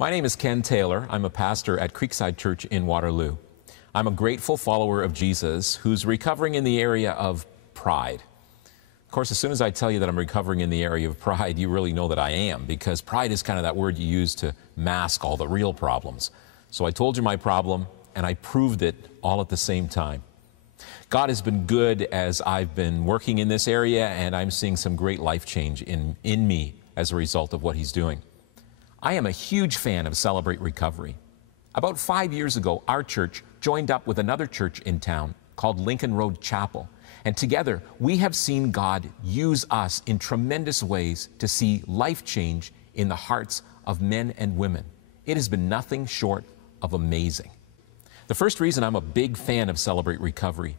My name is Ken Taylor. I'm a pastor at Creekside Church in Waterloo. I'm a grateful follower of Jesus who's recovering in the area of pride. Of course, as soon as I tell you that I'm recovering in the area of pride, you really know that I am, because pride is kind of that word you use to mask all the real problems. So I told you my problem, and I proved it all at the same time. God has been good as I've been working in this area, and I'm seeing some great life change in me as a result of what He's doing. I am a huge fan of Celebrate Recovery. About 5 years ago, our church joined up with another church in town called Lincoln Road Chapel. And together, we have seen God use us in tremendous ways to see life change in the hearts of men and women. It has been nothing short of amazing. The first reason I'm a big fan of Celebrate Recovery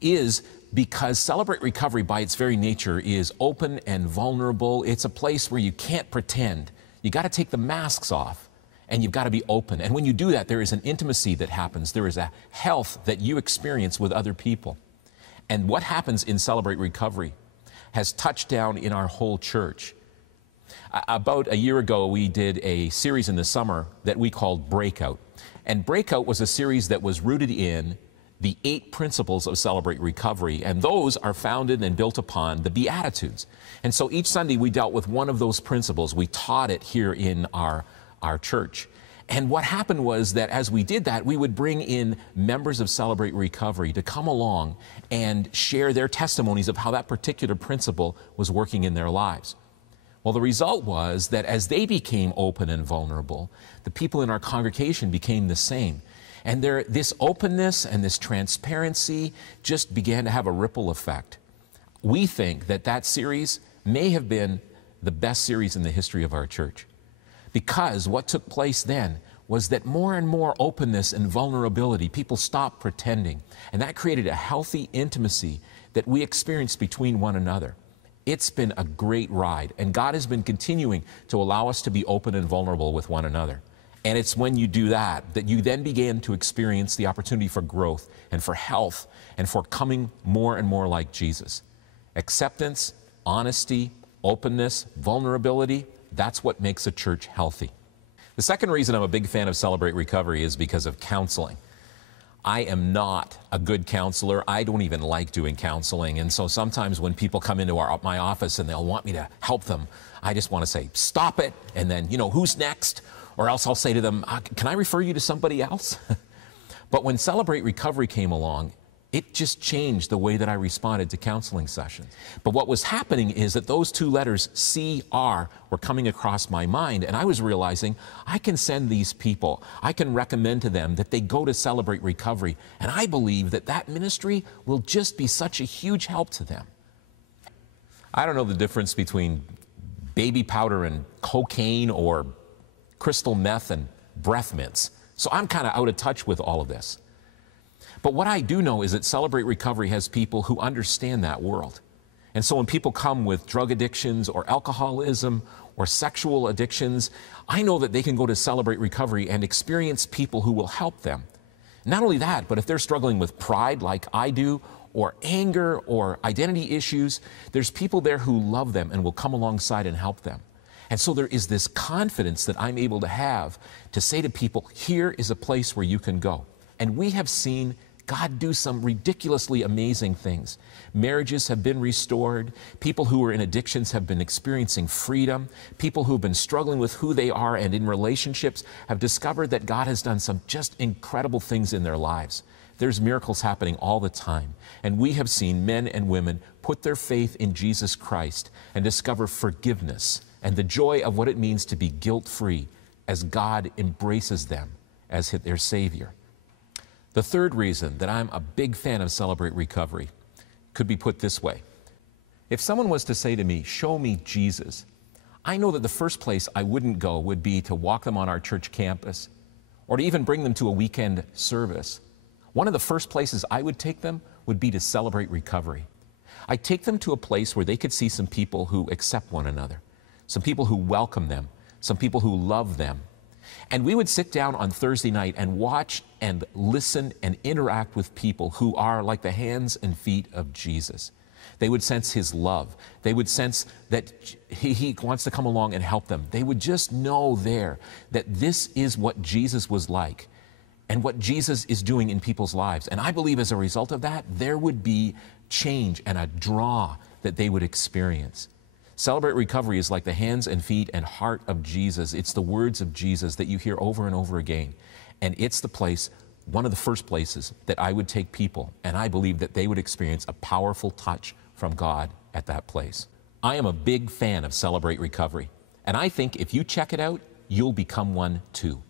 is because Celebrate Recovery, by its very nature, is open and vulnerable. It's a place where you can't pretend. You got to take the masks off, and you've got to be open. And when you do that, there is an intimacy that happens. There is a health that you experience with other people. And what happens in Celebrate Recovery has touched down in our whole church. About a year ago, we did a series in the summer that we called Breakout. And Breakout was a series that was rooted in the 8 principles of Celebrate Recovery, and those are founded and built upon the Beatitudes. And so each Sunday we dealt with one of those principles. We taught it here in our church. And what happened was that as we did that, we would bring in members of Celebrate Recovery to come along and share their testimonies of how that particular principle was working in their lives. Well, the result was that as they became open and vulnerable, the people in our congregation became the same. And this openness and this transparency just began to have a ripple effect. We think that that series may have been the best series in the history of our church, because what took place then was that more and more openness and vulnerability, people stopped pretending, and that created a healthy intimacy that we experienced between one another. It's been a great ride, and God has been continuing to allow us to be open and vulnerable with one another. And it's when you do that that you then begin to experience the opportunity for growth and for health and for coming more and more like Jesus. Acceptance, honesty, openness, vulnerability, that's what makes a church healthy. The second reason I'm a big fan of Celebrate Recovery is because of counseling. I am not a good counselor. I don't even like doing counseling. And so sometimes when people come into my office and they'll want me to help them, I just want to say, stop it. And then, who's next? Or else I'll say to them, can I refer you to somebody else? But when Celebrate Recovery came along, it just changed the way that I responded to counseling sessions. But what was happening is that those 2 letters, CR, were coming across my mind, and I was realizing I can send these people, I can recommend to them that they go to Celebrate Recovery, and I believe that that ministry will just be such a huge help to them. I don't know the difference between baby powder and cocaine or crystal meth and breath mints, so I'm kind of out of touch with all of this. But what I do know is that Celebrate Recovery has people who understand that world. And so when people come with drug addictions or alcoholism or sexual addictions, I know that they can go to Celebrate Recovery and experience people who will help them. Not only that, but if they're struggling with pride like I do, or anger or identity issues, there's people there who love them and will come alongside and help them. And so there is this confidence that I'm able to have to say to people, here is a place where you can go. And we have seen God do some ridiculously amazing things. Marriages have been restored. People who are in addictions have been experiencing freedom. People who have been struggling with who they are and in relationships have discovered that God has done some just incredible things in their lives. There's miracles happening all the time. And we have seen men and women put their faith in Jesus Christ and discover forgiveness and the joy of what it means to be guilt-free as God embraces them as their Savior. The third reason that I'm a big fan of Celebrate Recovery could be put this way. If someone was to say to me, show me Jesus, I know that the first place I wouldn't go would be to walk them on our church campus or to even bring them to a weekend service. One of the first places I would take them would be to Celebrate Recovery. I'd take them to a place where they could see some people who accept one another, some people who welcome them, some people who love them. And we would sit down on Thursday night and watch and listen and interact with people who are like the hands and feet of Jesus. They would sense his love. They would sense that he wants to come along and help them. They would just know there that this is what Jesus was like and what Jesus is doing in people's lives. And I believe as a result of that, there would be change and a draw that they would experience. Celebrate Recovery is like the hands and feet and heart of Jesus. It's the words of Jesus that you hear over and over again. And it's the place, one of the first places that I would take people, and I believe that they would experience a powerful touch from God at that place. I am a big fan of Celebrate Recovery, and I think if you check it out, you'll become one too.